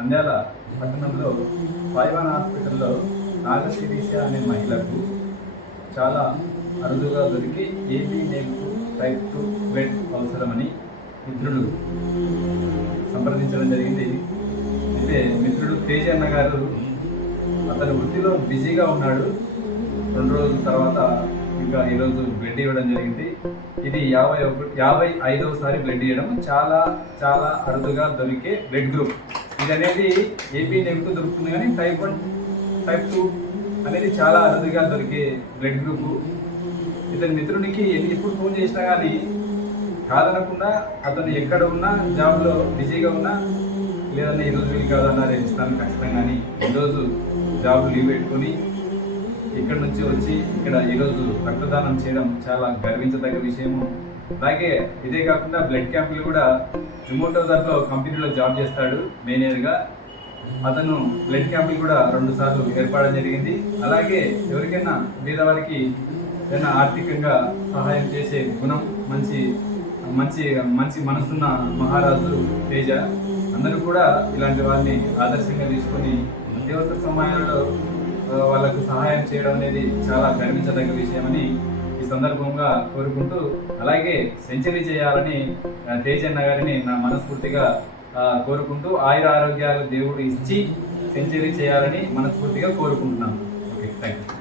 నంద్యాల పట్టణంలో సాయివాన్ హాస్పిటల్లో నాగశిరీష అనే మహిళకు చాలా అరుదుగా దొరికి ఏబీ నెగిటివ్ టైప్ 2 బ్లడ్ అవసరమని మిత్రులు సంప్రదించడం జరిగింది. అయితే మిత్రుడు తేజ్ అన్న గారు అతని వృత్తిలో బిజీగా ఉన్నాడు. 2 రోజుల తర్వాత ఇంకా ఈరోజు బ్లడ్ ఇవ్వడం జరిగింది. ఇది 55వసారి బ్లడ్ ఇవ్వడం. చాలా చాలా అరుదుగా దొరికే బ్లడ్ గ్రూప్. ఇది అనేది ఏబీ నెగిటివ్ దొరుకుతుంది, కానీ టైప్ 1 టైప్ 2 అనేది చాలా అరుదుగా దొరికే బ్లడ్ గ్రూప్. ఇతని మిత్రునికి ఎప్పుడు ఫోన్ చేసినా కానీ కాదనకుండా అతను ఎక్కడ ఉన్నా, జాబ్లో బిజీగా ఉన్నా, లేదన్నా ఈరోజు వీలు కాదన్నా రేపు ఇస్తాను ఖచ్చితంగా అని ఈరోజు జాబ్ లీవ్ పెట్టుకొని ఇక్కడ నుంచి వచ్చి ఇక్కడ ఈరోజు రక్తదానం చేయడం చాలా గర్వించదగ్గ విషయము. అలాగే ఇదే కాకుండా బ్లడ్ క్యాంపులు కూడా జొమాటో దాంట్లో కంపెనీలో జాబ్ చేస్తాడు మేనేజర్గా. అతను బ్లడ్ క్యాంపులు కూడా 2 సార్లు ఏర్పడడం జరిగింది. అలాగే ఎవరికైనా పేదవారికి ఏదైనా ఆర్థికంగా సహాయం చేసే గుణం, మంచి మంచి మంచి మనసున్న మహారాజు తేజ. అందరూ కూడా ఇలాంటి వారిని ఆదర్శంగా తీసుకొని అత్యవసర సమయాల్లో వాళ్ళకు సహాయం చేయడం అనేది చాలా గర్వించదగ్గ విషయమని ఈ సందర్భంగా కోరుకుంటూ, అలాగే సెంచరీ చేయాలని తేజన్న గారిని నా మనస్ఫూర్తిగా కోరుకుంటూ, ఆయుర ఆరోగ్యాలు దేవుడు ఇచ్చి సెంచరీ చేయాలని మనస్ఫూర్తిగా కోరుకుంటున్నాను. Okay, thank you.